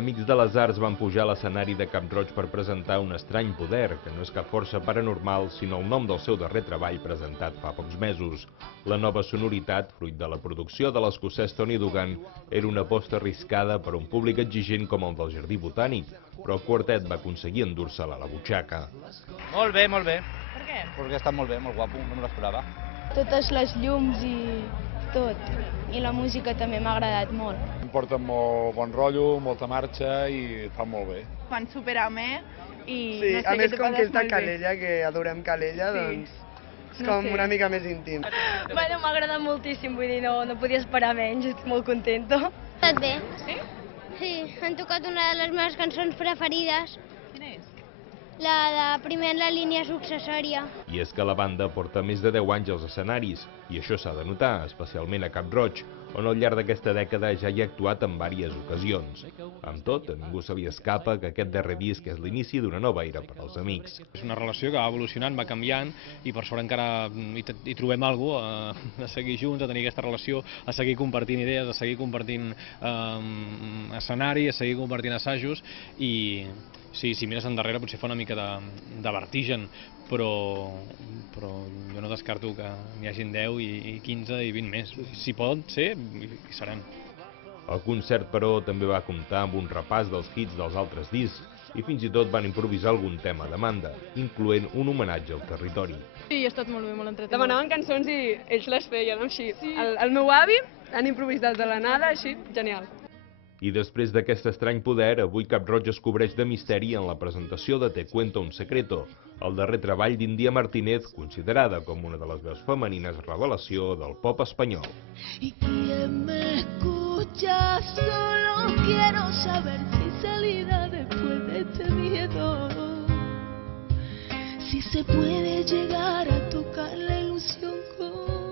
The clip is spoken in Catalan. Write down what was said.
Amics de les Arts van pujar a l'escenari de Cap Roig per presentar Un estrany poder, que no és cap força paranormal, sinó el nom del seu darrer treball presentat fa pocs mesos. La nova sonoritat, fruit de la producció de l'escocès Tony Dugan, era una aposta arriscada per a un públic exigent com el del Jardí Botànic, però el quartet va aconseguir endur-se-la a la butxaca. Molt bé, molt bé. Per què? Perquè està molt bé, molt guapo, no me l'esperava. Totes les llums i tot. I la música també m'ha agradat molt. Em porten molt bon rotllo, molta marxa i fa molt bé. Fan superamè i Sí, no sé a més què com que és de molt bé. Calella, que adorem Calella, Sí. doncs és No com sé. una mica més íntim. Bueno, m'ha agradat moltíssim, vull dir, no podia esperar menys, estic molt contenta. Tot bé. Sí? Sí, han tocat una de les meves cançons preferides, Quina és? la de primer en la línia successòria. I és que la banda porta més de 10 anys als escenaris, i això s'ha de notar, especialment a Cap Roig, on al llarg d'aquesta dècada ja hi ha actuat en diverses ocasions. Amb tot, a ningú se li escapa que aquest darrer disc és l'inici d'una nova era per als Amics. És una relació que va evolucionant, va canviant, i per sort encara hi trobem alguna cosa, a seguir junts, a tenir aquesta relació, a seguir compartint idees, a seguir compartint escenari, a seguir compartint assajos, i sí, si mires endarrere potser fa una mica de vertigen, però jo no descarto que n'hi hagin 10 i 15 i 20 més. Si poden ser, hi seran. El concert, però, també va comptar amb un repàs dels hits dels altres discs i fins i tot van improvisar algun tema a demanda, incloent un homenatge al territori. Sí, ha estat molt bé, molt entretingut. Demanaven cançons i ells les feien, així. Sí. El meu avi han improvisat de la nada, així, genial. I després d'aquest estrany poder, avui Cap Roig es cobreix de misteri en la presentació de Te cuento un secreto, el darrer treball d'Índia Martínez, considerada com una de les veus femenines revelació del pop espanyol. Y quien me escucha, solo quiero saber si salida después de este miedo, si se puede llegar a tocar la ilusión con